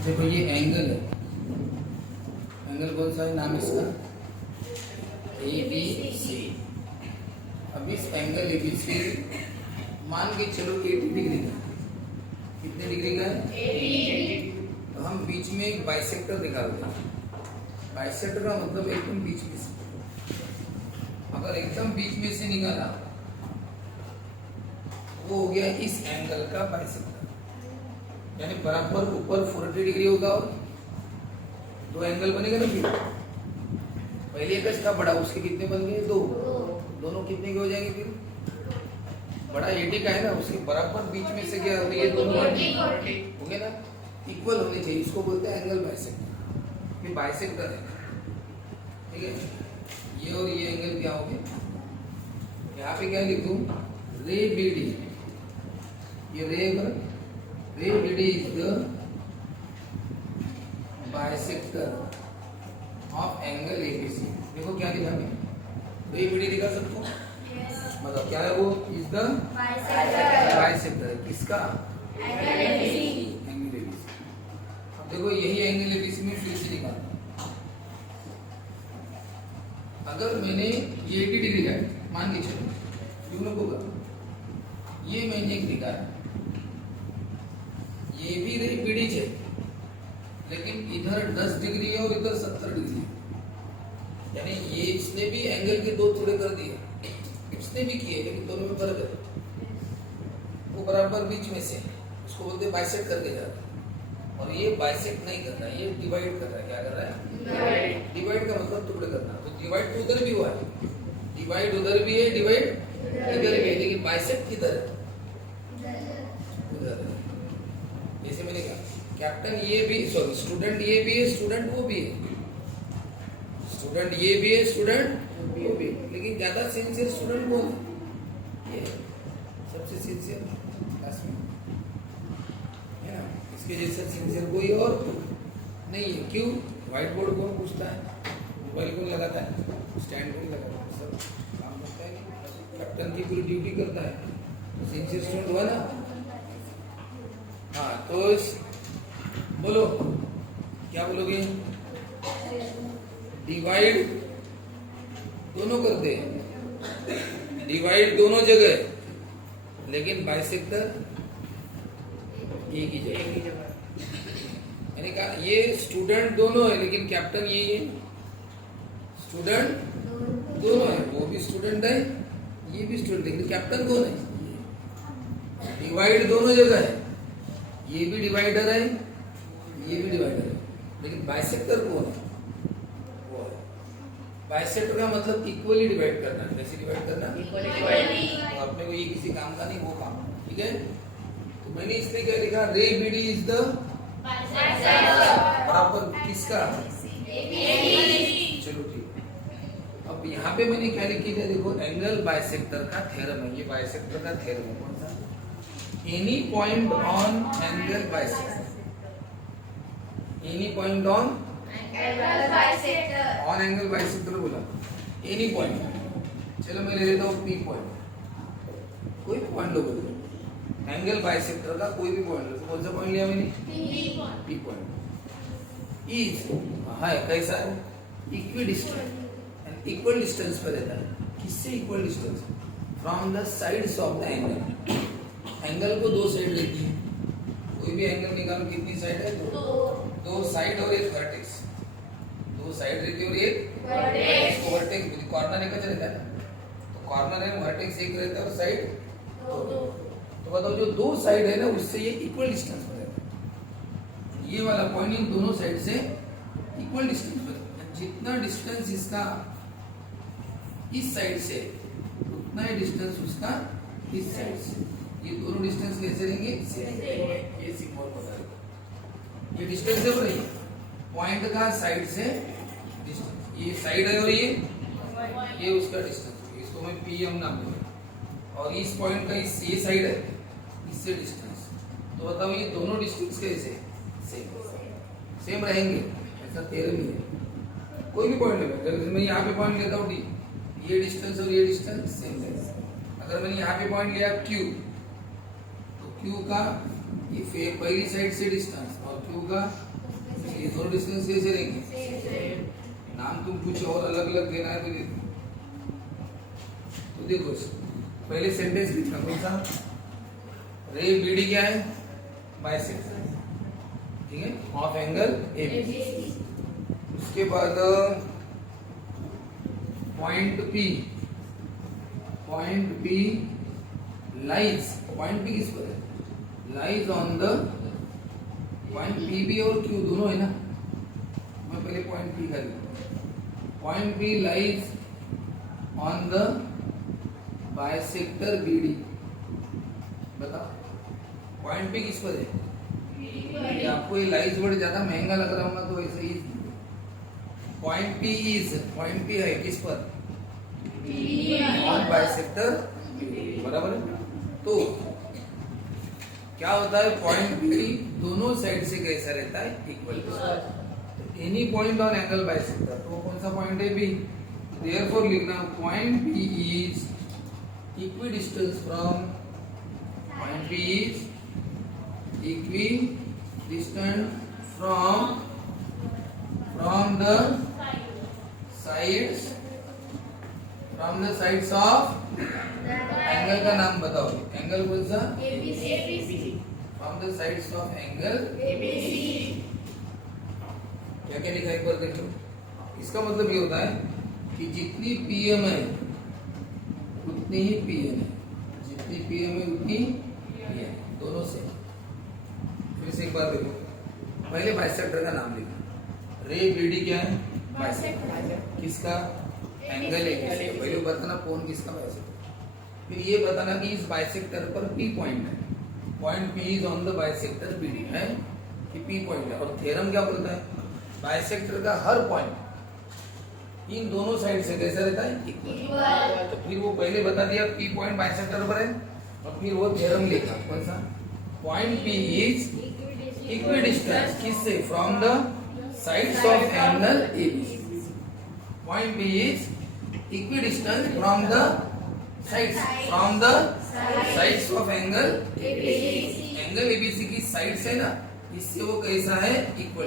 देखो ये एंगल है, एंगल कौन सा है, नाम इसका ABC। अब इस एंगल ABC मान के चलो 80 डिग्री का, कितने डिग्री का है 80। तो हम बीच में एक बाइसेक्टर निकालते हैं। बाइसेक्टर का मतलब एकदम बीच में से, अगर एकदम बीच में से निकाला वो हो गया इस एंगल का बाइसेक्टर, यानी बराबर ऊपर 40 डिग्री होगा और दो एंगल बनेगा ना। फिर पहले एक था बड़ा, उसके कितने बन गए, दो, दोनों कितने के हो जाएंगे, फिर बड़ा 80 का है ना, उसके बराबर बीच में से क्या ये दोनों हो गए ना, इक्वल होने चाहिए। इसको बोलते हैं एंगल बाइसेक्टर। ये बाइसेक्टर है, ठीक है। ये और ये एंगल क्या हो गया, यहाँ पे क्या लिख दूं, रे BD। ये रे BD is the bisector of angle ABC। देखो क्या लिखा मैं, रे BD लिखा सबको, मतलब क्या है वो, इज द बाइसेक्टर किसका, एंगल ABC। अब देखो यही एंगल ABC में फिर से निकालना। अगर मैंने ये 80 डिग्री का है मान के चलो, क्यों ना होगा, ये मैंने एक निकाला, ये भी रे BD है, लेकिन इधर 10 डिग्री है और इधर 70 डिग्री है, यानी ये इसने भी एंगल के दो टुकड़े कर दिए, इसने भी किए, लेकिन दोनों में फर्क है। वो बराबर बीच में से, उसको बोलते हैं बाइसेक्ट करके जा रहा है, और ये बाइसेक्ट नहीं कर रहा है, ये डिवाइड कर रहा है। क्या कर रहा है, डिवाइड का मतलब टुकड़े करना। तो डिवाइड तो उधर भी हुआ है, डिवाइड उधर भी है, डिवाइड इधर भी है, लेकिन बाइसेक्ट किधर है, उधर है। जैसे मैंने कहा कैप्टन ये भी, सॉरी स्टूडेंट ये भी है, स्टूडेंट वो भी है, स्टूडेंट ये भी है, स्टूडेंट वो भी है, लेकिन ज्यादा सिंसियर स्टूडेंट कौन है, ये सबसे सिंसियर क्लास में है ना, इसके जैसा सिंसियर कोई और नहीं है। क्यों, व्हाइट बोर्ड कौन पूछता है, मोबाइल कौन लगाता है, स्टैंड कौन लगाता है, सब काम करता है, कैप्टन की पूरी ड्यूटी करता है, सिंसियर स्टूडेंट हुआ ना। हाँ तो बोलो क्या बोलोगे, डिवाइड दोनों करते हैं, डिवाइड दोनों जगह, लेकिन बाइसेक्टर एक ही जगह। यानी कहा ये स्टूडेंट दोनों है, लेकिन कैप्टन यही है, स्टूडेंट दोनों है, वो भी स्टूडेंट है, ये भी स्टूडेंट, लेकिन कैप्टन कौन है, डिवाइड दोनों जगह है, ये भी डिवाइडर है, ये भी डिवाइडर है, लेकिन बाइसेक्टर कौन है, वो है। बाइसेक्टर का मतलब इक्वली डिवाइड करना। कैसे डिवाइड करना, इक्वली। तो अपने को ये किसी काम का नहीं, वो काम, ठीक है। तो मैंने इसलिए क्या लिखा, रे BD इज द बराबर किसका, चलो ठीक है। अब यहाँ पे मैंने क्या लिखी है, देखो एंगल बाइसेक्टर का थ्योरम है, ये बाइसेक्टर का थ्योरम है, कौन सा, any point on angle bisector, any point on angle bisector बोला, एनी पॉइंट। चलो मैं ले लेता हूँ P पॉइंट, कोई भी पॉइंट लो, एंगल बाइसेक्टर का कोई भी पॉइंट लो। तो कौन सा पॉइंट लिया मैंने, P पॉइंट। इज है कैसा है, equi distance and equal distance पर रहता है। किससे equal distance, from the sides of the angle. Angle को दो साइड रहती है, कोई भी एंगल निकालो, कितनी साइड है, दो साइड और एक वर्टेक्स, दो साइड रहती है और एक वर्टेक्स, कॉर्नर एक रहता है ना, तो कॉर्नर है, वर्टेक्स एक रहता है और साइड दो। तो बताओ जो दो साइड है ना, उससे ये इक्वल डिस्टेंस पर रहता है, ये वाला पॉइंट इन दोनों साइड से इक्वल डिस्टेंस पर रहता है। जितना डिस्टेंस इसका इस साइड से, उतना ही डिस्टेंस उसका इस साइड से। ये दोनों डिस्टेंस कैसे रहेंगे, ये सिंबल बता देगा, ये डिस्टेंस है बोले, पॉइंट का साइड से डिस्टेंस, ये साइड है और ये उसका डिस्टेंस, इसको मैं PM नाम दूंगा, और इस पॉइंट का ये साइड है, इससे डिस्टेंस। तो बताओ ये दोनों डिस्टेंस कैसे सेम रहेंगे, ऐसा थ्योरम ही है। कोई भी पॉइंट ले, अगर मैं यहाँ पे पॉइंट लेता हूँ D, ये डिस्टेंस और ये डिस्टेंस सेम रहेगा। अगर मैंने यहाँ पे पॉइंट लिया Q, तो Q का ये पहली साइड से डिस्टेंस और Q का, ये दोनों डिस्टेंस कैसे रहेंगे? नाम तुम कुछ और अलग अलग देना है तो दे दो। तो देखो पहले सेंटेंस लिखना कौन सा, रे बीडी क्या है? बाइसेक्टर, ठीक है, ऑफ एंगल एबीसी। उसके बाद point P lies, point P किस पर है? Lies on the point P B और क्यू दोनों है ना, मैं पहले पॉइंट पी का लिखूंगा। Point P lies on the bisector BD. बताओ पॉइंट पी किस पर है? आपको ये लाइज वर्ड ज्यादा महंगा लग रहा होगा तो ऐसे ही पॉइंट पी है किस पर? ऑन बाइसेक्टर, बराबर है। तो क्या होता है, पॉइंट बी दोनों साइड से कैसा रहता है? Equal. Any point on angle bisector, तो कौन सा पॉइंट है? बी। देयरफॉर लिखना point B is equidistance from, point B is equidistant from the sides of angle का नाम बताओ। एंगल कौन सा? ABC. From the sides of angle ABC. क्या क्या लिखा एक बार देखो। इसका मतलब ये होता है कि जितनी पीएम है उतनी ही पीएन है, जितनी पीएम है उतनी पीएन, दोनों से। फिर से एक बार देखो, पहले बाइसेक्टर का नाम लिखो। रे बीडी क्या है? बाइसेक्टर। किसका? Angle ABC. पहले बताना कौन किसका बाइसेक्टर, फिर ये बताना कि इस बाइसेक्टर पर पी पॉइंट है, point P is on the bisector BD है कि पी पॉइंट है। और थ्योरम क्या बोलता है? बाइसेक्टर का हर पॉइंट इन दोनों साइड से कैसा रहता है? इक्वल। तो फिर वो पहले बता दिया पी पॉइंट बाइसेक्टर पर है, और फिर वो थ्योरम लिखा कौन सा? पॉइंट पी इज इक्विडिस्टेंस किससे? From the sides of angle ABC. Point P is equidistance from the sides of angle ABC. Angle ABC की साइड से ना, इससे वो कैसा है? इक्वल।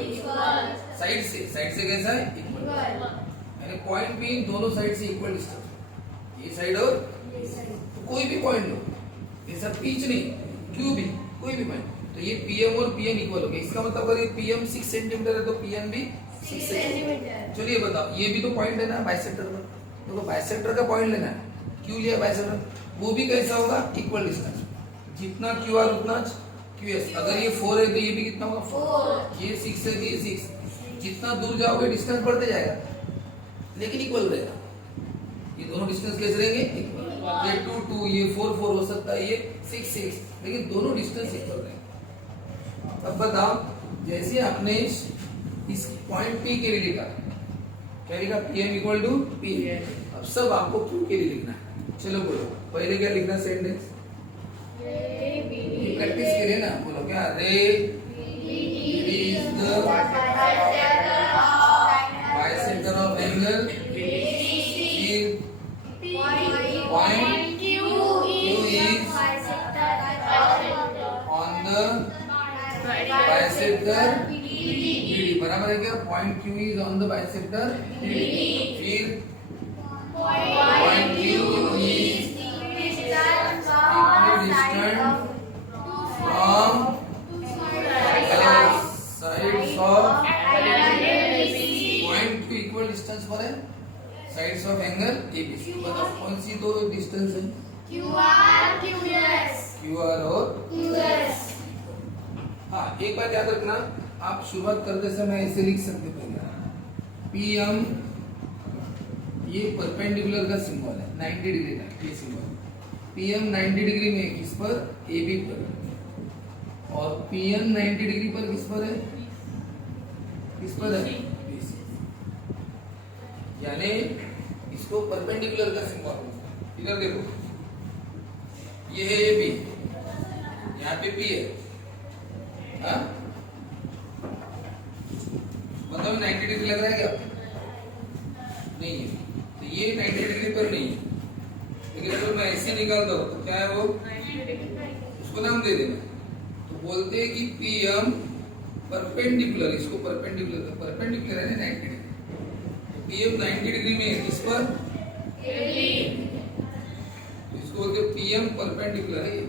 साइड से कैसा है? इक्वल। यानी पॉइंट पी दोनों साइड से इक्वल डिस्टेंस, ये साइड और तो कोई भी पॉइंट लो, ऐसा पीच नहीं, क्यू भी, कोई भी पॉइंट, तो ये पीएम और पीएन इक्वल हो गए। इसका मतलब अगर ये पीएम 6 सेंटीमीटर है तो पीएन भी 6 सेंटीमीटर। चलिए बताओ, ये भी तो पॉइंट है ना बाइसेक्टर का, तो बाइसेक्टर का पॉइंट लेना है। क्यू लिया बाइसेक्टर, वो भी कैसा होगा? इक्वल डिस्टेंस, जितना क्यू आर उतना क्यू एस। अगर ये 4 है तो ये भी कितना होगा? 4। ये 6 है तो ये 6। जितना दूर जाओगे डिस्टेंस बढ़ते जाएगा, लेकिन इक्वल रहेगा। ये दोनों डिस्टेंस कैसे रहेंगे? इक्वल। ये 2 2, ये 4 4 हो सकता है, ये 6 6, लेकिन दोनों डिस्टेंस इक्वल रहेंगे। अब बताओ, जैसे आपने इस पॉइंट पी के लिए लिखा, क्या लिखा? PM equal to P. अब सब आपको क्यू के लिए लिखना है। चलो बोलो, पहले क्या लिखना सेंटेंस? प्रैक्टिस के लिए ना, बोलो क्या? Ray is the bisector of angle, point Q is on the bisector BD. बराबर है क्या? Point Q is on the bisector BD. फिर point Q is equidistant from sides of point Q equal distance for sides of angle ABC. बताओ कौन सी दो distance है? QR और QS। हाँ, एक बात याद रखना, आप शुरुआत करते समय ऐसे लिख सकते पहले पीएम, ये परपेंडिकुलर का सिंबल है, 90 डिग्री का ये सिंबल। पीएम 90 डिग्री में किस पर? एबी पर। और पीएम 90 डिग्री पर किस पर है? किस पर है? बीसी। यानी इसको परपेंडिकुलर का सिंबल। इधर देखो, ये है एबी, यहाँ पे पी है, हाँ? मतलब 90 डिग्री लग रहा है क्या? नहीं है, तो ये 90 डिग्री पर नहीं है। लेकिन अगर मैं ऐसे निकालता हूँ तो क्या है वो? उसको नाम दे देना। तो बोलते हैं कि पीएम परपेंडिकुलर, इसको परपेंडिकुलर है ना 90 डिग्री। पीएम 90 डिग्री में है, इस पर इसको बोलते हैं पीएम परपेंडिकुलर है।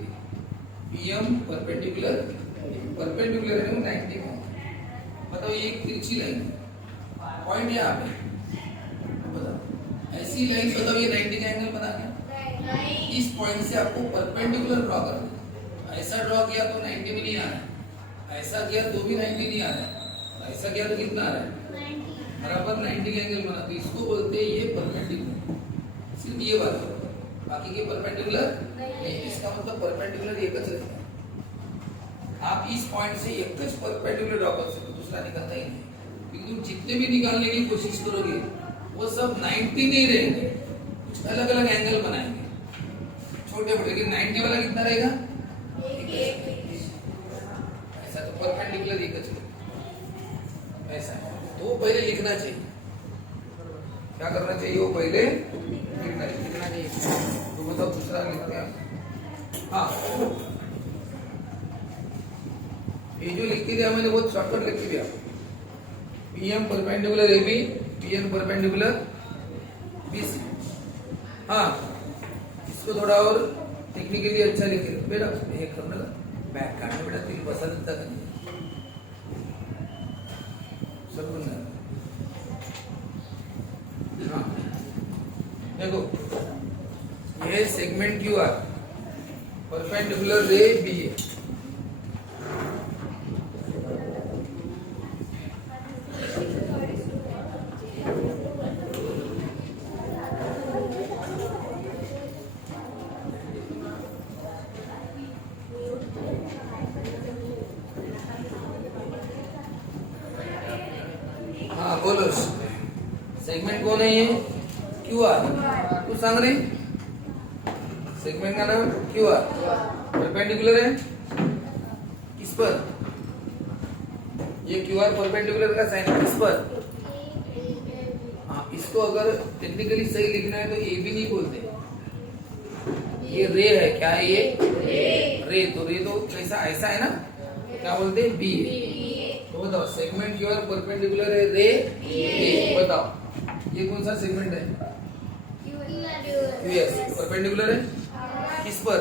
पीएम परपेंडिकुलर है ना 90 में। बताओ ये एक तिरछी लाइन है, पॉइंट है यहाँ पे, बताओ ऐसी लाइन बताओ ये 90 का एंगल बना क्या? इस पॉइंट से आपको परपेंडिकुलर ड्रॉ करना है। ऐसा ड्रॉ किया तो 90 में नहीं आ रहा है, ऐसा किया तो भी 90 नहीं आ रहा है, ऐसा किया तो कितना आ रहा है? बराबर 90 का एंगल बना। तो इसको बोलते हैं ये परपेंडिकुलर। सिर्फ ये बात है, बाकी के परपेंडिकुलर नहीं। इसका मतलब परपेंडिकुलर एक ज रहता है। आप इस पॉइंट से एक ज परपेंडिकुलर ड्रॉ कर सकते हो, दूसरा निकलता ही नहीं। लेकिन तुम जितने भी निकालने की कोशिश करोगे वो सब 90 नहीं रहेंगे, कुछ अलग अलग एंगल बनाएंगे छोटे बड़े। लेकिन 90 वाला कितना रहेगा? ऐसा तो परपेंडिकुलर एक ज ऐसा है। तो वो पहले लिखना चाहिए। क्या करना चाहिए? वो पहले लिखना चाहिए। तो बताओ दूसरा लिखते हैं। हाँ, ये जो लिख के दिया मैंने बहुत शॉर्टकट लिख के दिया। PM perpendicular AB, PM perpendicular BC. हाँ, इसको थोड़ा और टेक्निकली अच्छा लिखे बेटा। ये करना बैक काटना बेटा, तिल बसा देता था सब करना। हाँ देखो, ये सेगमेंट क्यू आर, परपेंडिकुलर रे बी है। हाँ बोलो, सेगमेंट कौन है ये? Q R. तू सांग रे, सेगमेंट का नाम क्यू आर, परपेंडिकुलर है किस पर? ये क्यू आर परपेंडिकुलर का साइन है किस पर? हाँ, इसको अगर टेक्निकली सही लिखना है तो ए भी नहीं बोलते, ये रे है। क्या है ये? रे। तो रे तो कैसा? ऐसा है ना, क्या बोलते हैं? बी। तो बताओ सेगमेंट क्यू आर परपेंडिकुलर है रे बी। बताओ ये कौन सा सेगमेंट है? क्यूएस परपेंडिकुलर है किस पर?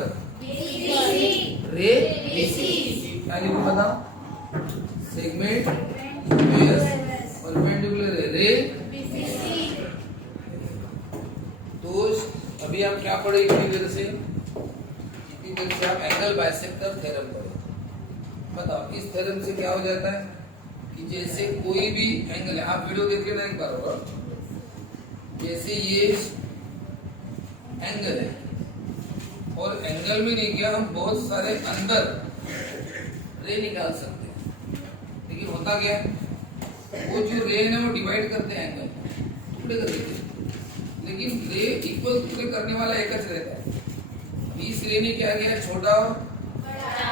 रे बीसी। क्या लिखूं बताओ? सेगमेंट क्यूएस परपेंडिकुलर है रे बीसी। तो अभी आप क्या पढ़े इतनी देर से? आप एंगल बाइसेक्टर थ्योरम पढ़े। बताओ इस थ्योरम से क्या हो जाता है कि जैसे कोई भी एंगल है, आप वीडियो देख के नहीं करोगे, जैसे ये एंगल है और एंगल में नहीं किया, हम बहुत सारे अंदर रे निकाल सकते हैं। लेकिन होता क्या है, वो जो रे है वो डिवाइड करते हैं एंगल, टुकड़े कर देते हैं। लेकिन रे इक्वल टुकड़े करने वाला एक ज रहता है। इस रे ने क्या किया? छोटा और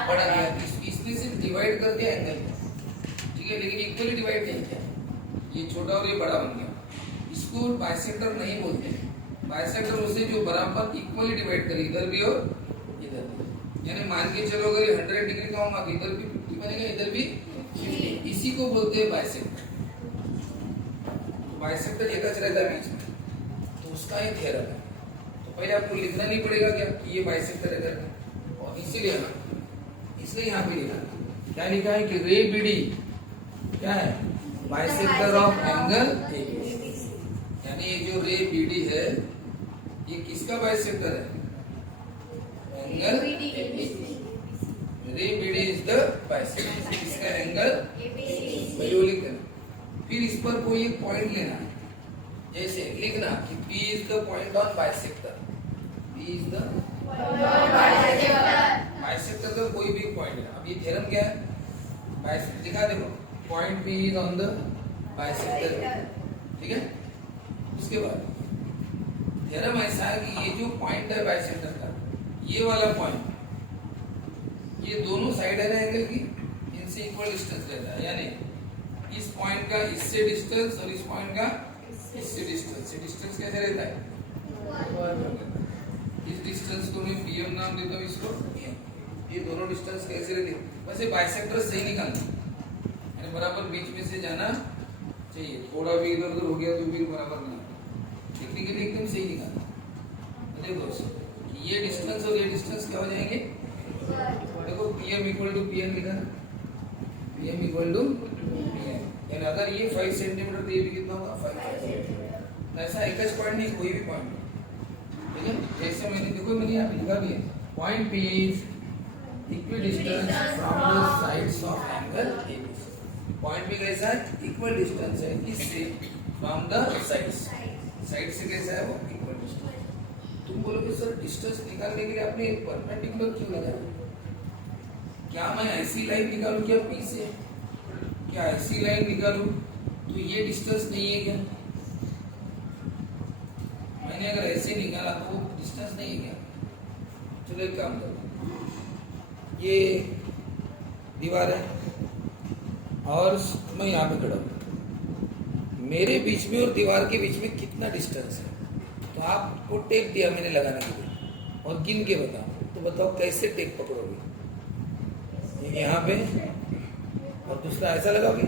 बड़ा किया। इसने सिर्फ डिवाइड कर दिया एंगल, ठीक है, लेकिन इक्वली डिवाइड नहीं किया। ये छोटा और ये बड़ा बन गया। इसको बाइसेक्टर नहीं बोलते। बाइसेक्टर उसे जो बराबर इक्वली डिवाइड करे, इधर भी और इधर भी। यानी मान के चलो अगर 100 डिग्री का होगा तो इधर भी 50 बनेगा, इधर भी 50। इसी को बोलते हैं बाइसेक्टर। बाइसेक्टर एक ज रहता है बीच में, तो उसका ये थ्योरम है। तो पहले आपको लिखना नहीं पड़ेगा क्या कि ये बाइसेक्टर है करके, और इसीलिए इसलिए यहाँ पे लिखा क्या लिखा है कि रे बीडी क्या है? Bisector of angle ABC. यानी ये जो रे बीडी है ये किसका बाइसेक्टर है? Angle ABC. रे बीडी इज द बाइसेक्टर, इसका एंगल एबीसी लिख देना। फिर इस पर कोई एक पॉइंट लेना है, जैसे लिखना कि P is the point on bisector. P is the bisector का कोई भी पॉइंट है। अब ये थ्योरम क्या है? बाइसेक्टर दिखा देखो, point P is on the bisector, ठीक है। उसके बाद थ्योरम ऐसा है कि ये जो पॉइंट है बाइसेक्टर का, ये वाला पॉइंट, ये दोनों साइड है ना एंगल की, इनसे इक्वल डिस्टेंस रहता है। यानी इस पॉइंट का इससे डिस्टेंस और इस पॉइंट का इससे डिस्टेंस, डिस्टेंस कैसे रहता है? इस डिस्टेंस को मैं पीएम नाम देता हूँ, इसको पीएम। ये दोनों डिस्टेंस कैसे रहती है? वैसे बाइसेक्टर सही निकालना यानी बराबर बीच में से जाना चाहिए। थोड़ा भी इधर उधर हो गया तो भी बराबर नहीं, टेक्निकली एकदम सही निकाला। देखो ये डिस्टेंस और ये डिस्टेंस क्या हो जाएंगे, देखो PM इक्वल टू PM लिखा ना, PM इक्वल टू PM, यानी अगर ये 5 सेंटीमीटर तो ये भी कितना होगा 5। ऐसा एक ही पॉइंट नहीं, कोई भी पॉइंट, ठीक है। जैसे मैंने देखो मैंने यहाँ पे लिखा भी है, point P is equidistance from the sides of angle ABC। Point P कैसा है, इक्वल डिस्टेंस है किससे, फ्रॉम द साइड्स, साइड से कैसा है वो इक्वल डिस्टेंस। तुम बोलोगे सर डिस्टेंस निकालने के लिए आपने परपेंडिकुलर क्यों लगाया, क्या मैं ऐसी लाइन निकालूं क्या P से, क्या ऐसी लाइन निकालूं तो ये डिस्टेंस नहीं है क्या, मैंने अगर ऐसे निकाला तो वो डिस्टेंस नहीं है क्या। चलो एक काम करो, ये दीवार है और मैं यहाँ पे खड़ा हूँ, मेरे बीच में और दीवार के बीच में कितना डिस्टेंस है, तो आपको टेप दिया मैंने लगाने के लिए और गिन के बताओ, तो बताओ कैसे टेप पकड़ोगे, यहाँ पे और दूसरा ऐसा लगाओगे,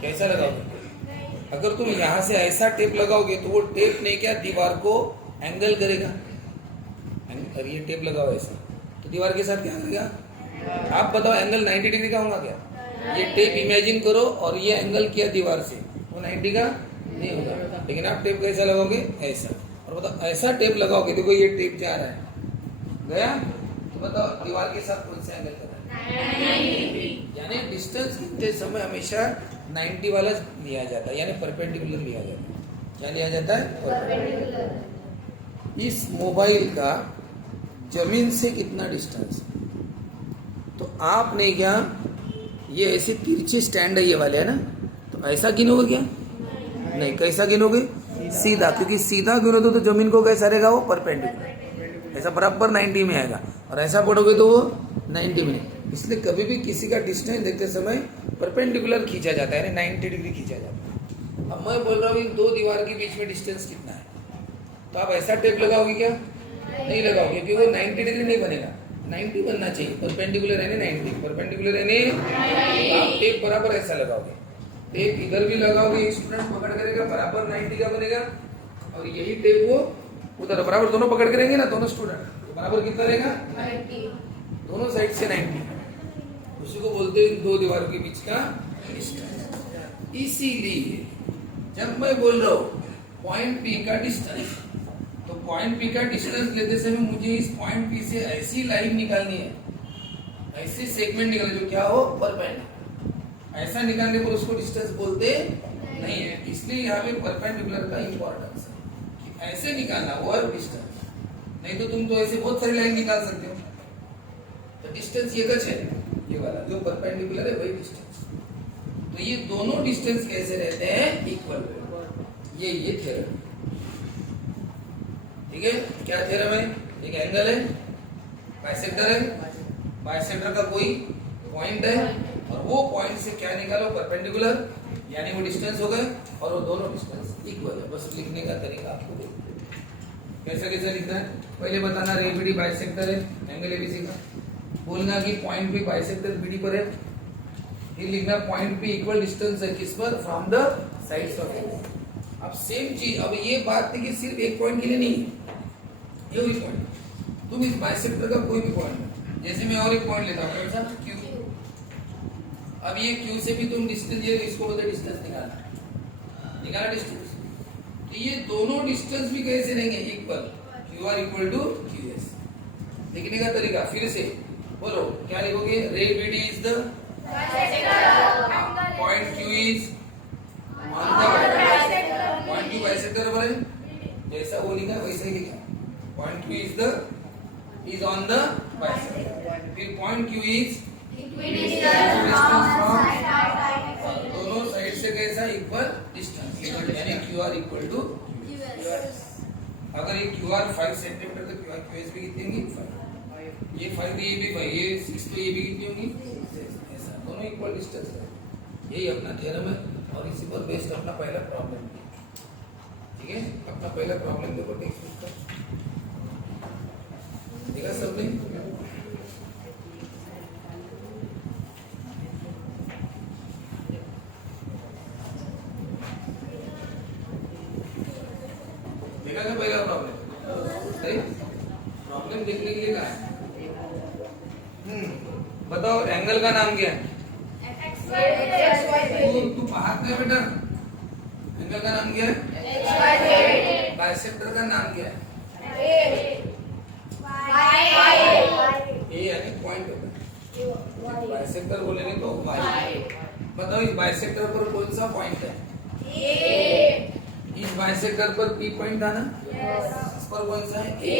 कैसा लगाओगे। अगर तुम यहाँ से ऐसा टेप लगाओगे तो वो टेप नहीं क्या दीवार को एंगल करेगा, और ये टेप लगाओ ऐसा तो दीवार के साथ क्या करेगा, आप बताओ एंगल 90 डिग्री का होगा क्या। ये टेप इमेजिन करो और ये एंगल किया दीवार से, वो 90 का नहीं होगा। लेकिन आप टेप कैसा लगाओगे, ऐसा, और बताओ ऐसा टेप लगाओगे, देखो ये टेप जा रहा है गया, तो बताओ दीवार के साथ कौन सा एंगल कर रहा है, यानी डिस्टेंस गिनते समय हमेशा 90 वाला लिया जाता है, यानी परपेंडिकुलर लिया जाता है। क्या लिया जाता है, परपेंडिकुलर। इस मोबाइल का जमीन से कितना डिस्टेंस, तो आपने क्या ये ऐसे तिरछे स्टैंड है ये वाले है ना, तो ऐसा गिनोगे क्या, नहीं, कैसा गिनोगे, सीधा, क्योंकि सीधा गिनोगे तो जमीन को कैसा रहेगा वो परपेंडिकुलर, ऐसा बराबर 90 में आएगा, और ऐसा पढ़ोगे तो वो 90 में नहीं। इसलिए कभी भी किसी का डिस्टेंस देखते समय परपेंडिकुलर खींचा जाता है, 90 डिग्री खींचा जाता है। अब मैं बोल रहा हूँ इन दो दीवार के बीच में डिस्टेंस कितना है, तो आप ऐसा टेप लगाओगे क्या, नहीं लगाओगे, क्योंकि वो 90 डिग्री नहीं बनेगा, 90 बनना चाहिए, परपेंडिकुलर है 90, परपेंडिकुलर है तो आप टेप बराबर ऐसा लगाओगे, टेप इधर भी लगाओगे स्टूडेंट पकड़ करेगा बराबर 90 का बनेगा, और यही टेप वो उधर बराबर दोनों पकड़ करेंगे ना, दोनों स्टूडेंट बराबर कितना रहेगा 90, दोनों साइड से 90, उसी को बोलते हैं दो दीवारों के बीच का डिस्टेंस। इसीलिए जब मैं बोल रहा हूँ पॉइंट P का डिस्टेंस, तो पॉइंट P का डिस्टेंस लेते समय मुझे इस पॉइंट P से ऐसी लाइन निकालनी है, ऐसी सेगमेंट निकालनी जो क्या हो परपेंडिकुलर, ऐसा निकालने पर उसको डिस्टेंस बोलते नहीं है। इसलिए यहाँ पे परपेंडिकुलर का इंपॉर्टेंस है कि ऐसे निकालना वो है डिस्टेंस, नहीं तो तुम तो ऐसे बहुत सारी लाइन निकाल सकते हो, तो डिस्टेंस ये कच है, ये वाला जो परपेंडिकुलर है वही डिस्टेंस। तो ये दोनों डिस्टेंस कैसे रहते हैं, इक्वल, ये थ्योरम, ठीक है। क्या थ्योरम है, एक एंगल है, बाइसेक्टर है, बाइसेक्टर का कोई पॉइंट है और वो पॉइंट से क्या निकालो परपेंडिकुलर, यानी वो डिस्टेंस हो गए और वो दोनों डिस्टेंस इक्वल है। बस लिखने का तरीका आपको देखते हैं कैसे कैसे लिखना है। पहले बताना रे BD बाइसेक्टर है एंगल ABC का, बोलना कि पॉइंट P बाइसेक्टर BD पर है, फिर लिखना पॉइंट P इक्वल डिस्टेंस है किस पर, from the sides of angle. अब सेम चीज, अब ये बात थी कि सिर्फ एक पॉइंट के लिए नहीं, ये वही पॉइंट, तुम इस बाइसेक्टर का कोई भी पॉइंट, जैसे मैं और एक पॉइंट लेता हूँ कौन सा, Q। अब ये Q से भी तुम डिस्टेंस, ये इसको बोलते डिस्टेंस निकाला डिस्टेंस, तो ये दोनों डिस्टेंस भी कैसे रहेंगे, equal, QR equal to QS। लिखने का तरीका फिर से बोलो, क्या लिखोगे, ray BD is the point Q is on the point Q bisector पर है, जैसा वो लिखा वैसा ही लिखा, point Q is on the bisector, फिर point Q is distance from, दोनों साइड से कैसा इक्वल डिस्टेंस, यानी QR इक्वल टू QS। अगर ये QR 5 सेंटीमीटर तो QR QS भी कितनी होंगी 5, ये 5 तो ये भी 5, ये 6 तो ये भी कितनी होंगी, ऐसा दोनों इक्वल डिस्टेंस है। यही अपना थ्योरम है और इसी पर बेस्ड अपना पहला प्रॉब्लम, ठीक है। अपना पहला प्रॉब्लम देखो टेक्स्ट बुक का, देखा सबने। देखा क्या पहला प्रॉब्लम? सही, प्रॉब्लम देखने के लिए कहा है। बताओ एंगल का नाम क्या है? तू बाहर क्या बेटा? एंगल का नाम क्या है? बाइसेक्टर का नाम क्या है? ए यानी पॉइंट होता है। बाइसेक्टर बोलेंगे तो वाई। बताओ इस बाइसेक्टर पर कौन सा पॉइंट है? इस बाइसेक्टर पर पी पॉइंट था ना? इस पर कौन सा है? ए।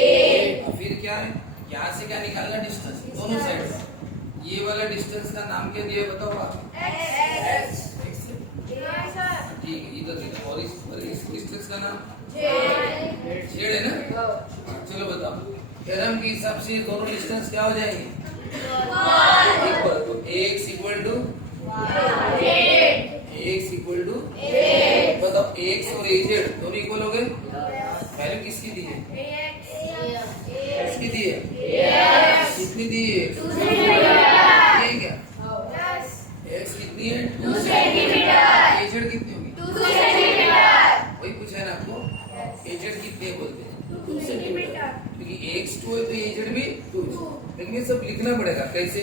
फिर क्या है? यहाँ से क्या निकालना? डिस्टेंस दोनों साइड से। ये वाला डिस्टेंस का नाम क्या दिया बताओ आप? ठीक है, इधर देखो। और इस डिस्टेंस का नाम जेड है ना? चलो बताओ थ्योरम के हिसाब से दोनों डिस्टेंस क्या हो जाएंगे? इक्वल। तो x इक्वल टू बताओ x और az दोनों इक्वल हो गए। वैल्यू किसकी दी है? किसकी दी है? कितनी दी है? ये क्या? x कितनी है? 2 सेंटीमीटर। az कितनी होगी? 2 सेंटीमीटर। वही पूछा है ना आपको, az कितने बोलते हैं? 2 सेंटीमीटर। क्योंकि x 2 है तो az भी 2। लेकिन ये सब लिखना पड़ेगा। कैसे?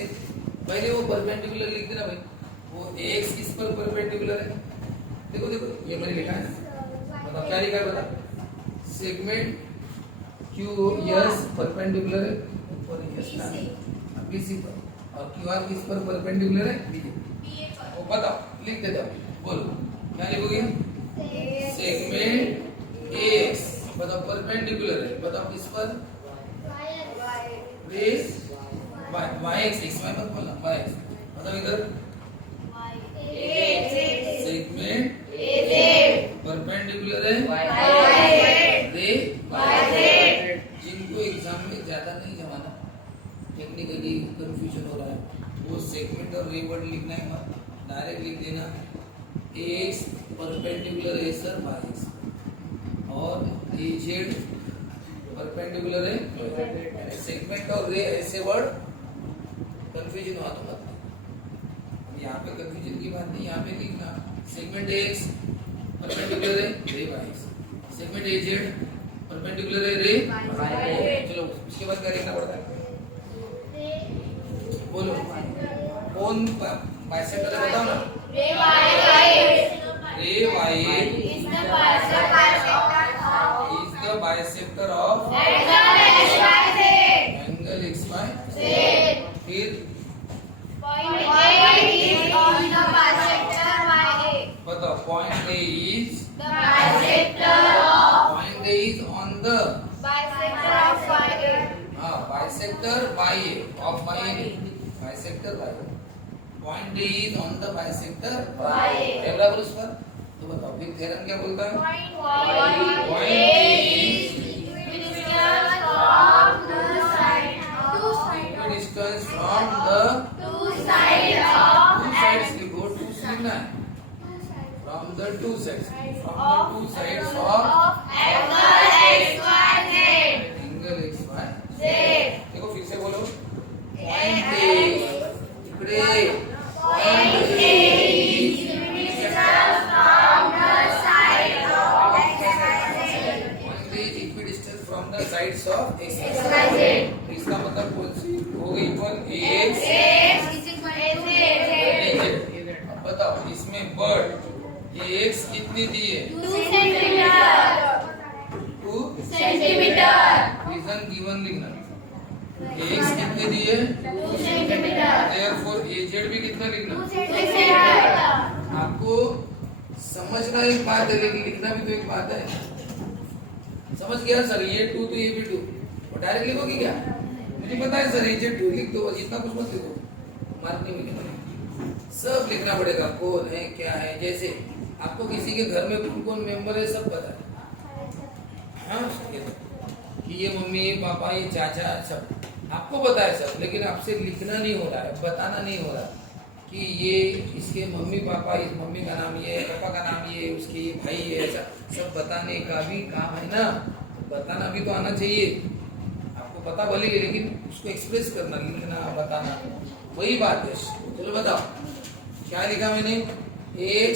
पहले वो परपेंडिकुलर लिख देना भाई। वो x किस पर परपेंडिकुलर है? देखो देखो ये मैंने लिखा है। बताओ क्या लिखा है? बता। सेगमेंट QS परपेंडिकुलर है ऊपर BC पर, और QR किस पर परपेंडिकुलर है? BA पर। वो बताओ लिख देता हूँ। बोलो क्या लिखोगे? सेगमेंट AX बताओ परपेंडिकुलर है। बताओ किस पर? Base YX। XY मत बोलना, YX। बताओ इधर सेगमेंट परपेंडिकुलर है रे जिनको एग्जाम में ज्यादा नहीं जमाना, टेक्निकली कंफ्यूजन हो रहा है, वो सेगमेंट और रे वर्ड लिखना है मत, डायरेक्ट लिख देना एक्स परपेंडिकुलर है सर YX और AZ परपेंडिकुलर है। सेगमेंट और रे ऐसे वर्ड कंफ्यूजन हुआ तो मत। यहाँ पे कंफ्यूजन की बात नहीं, यहाँ पे लिखना सेगमेंट एक्स परपेंडिकुलर है रे YX, सेगमेंट AZ परपेंडिकुलर है रे। चलो उसके बाद क्या लिखना पड़ता है? बोलो कौन बाइसेक्टर है? बताओ ना। रे YX is the bisector of angle XY। फिर बताओ point A is on the bisector by A of by A, bisector by A। Point A is on the bisector by A। पहला बोल उस पर तो बताओ फिर थ्योरम क्या बोलता है? Point A is distance from the two sides लिखो, two लिखना है। From the two sides of angle XYZ। देखो फिर से बोलो पॉइंट A इकडे point A is equidistant from the sides of XYZ। इसका मतलब कौन सी हो गई? AX अब बताओ इसमें वर्ड AX कितनी दी है? 2 सेंटीमीटर। रीजन गिवन लिखना। AX कितनी दी है? 2 सेंटीमीटर। देयरफॉर AZ भी कितना लिखना? 2 सेंटीमीटर। आपको समझना एक बात है, लेकिन लिखना भी तो एक बात है। समझ गया सर? ये 2 तो ये भी 2, और डायरेक्ट लिखोगे क्या? मुझे पता है सर AZ 2 लिख दो, बस इतना कुछ मत लिखो, मार्क नहीं मिलेगा। सब लिखना पड़ेगा, कौन है क्या है। जैसे आपको किसी के घर में कौन कौन मेंबर है सब पता है, हाँ, कि ये मम्मी ये पापा ये चाचा सब आपको पता है सब, लेकिन आपसे लिखना नहीं हो रहा है, बताना नहीं हो रहा कि ये इसके मम्मी पापा, इस मम्मी का नाम ये है, पापा का नाम ये, उसके ये भाई है, ऐसा सब बताने का भी काम है ना। बताना भी तो आना चाहिए आपको, पता भले ही, लेकिन उसको एक्सप्रेस करना, लिखना बताना, वही बात है। चलो बताओ क्या लिखा मैंने? AX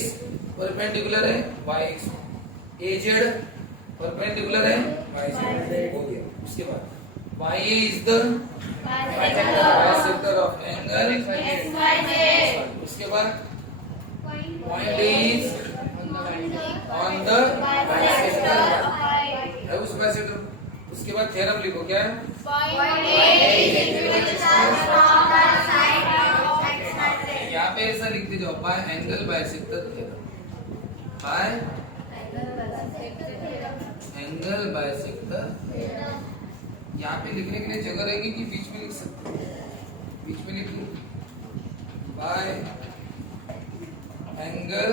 परपेंडिकुलर है YX, AZ परपेंडिकुलर है बाइसेक्टर हो गया। उसके बाद YA is the bisector of angle XYZ। उसके बाद point is on the bisector है उस बाइसेक्टर। उसके बाद थ्योरम लिखो क्या है? यहाँ पे ऐसा लिखते जाओ bye angle bisector theorem, bye angle bisector. यहाँ पे लिखने के लिए जगह रहेगी कि बीच में लिख सकते हो? बीच में लिख लो बाय एंगल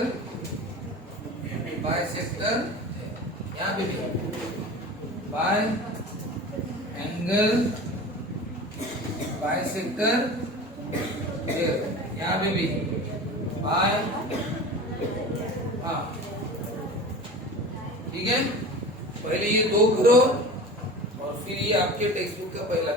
बाइसेक्टर। यहाँ पे भी बाय एंगल बाइसेक्टर। यहाँ पे भी बाय, हाँ ठीक है। पहले ये दो करो और फिर ये आपके टेक्स्ट बुक का पहला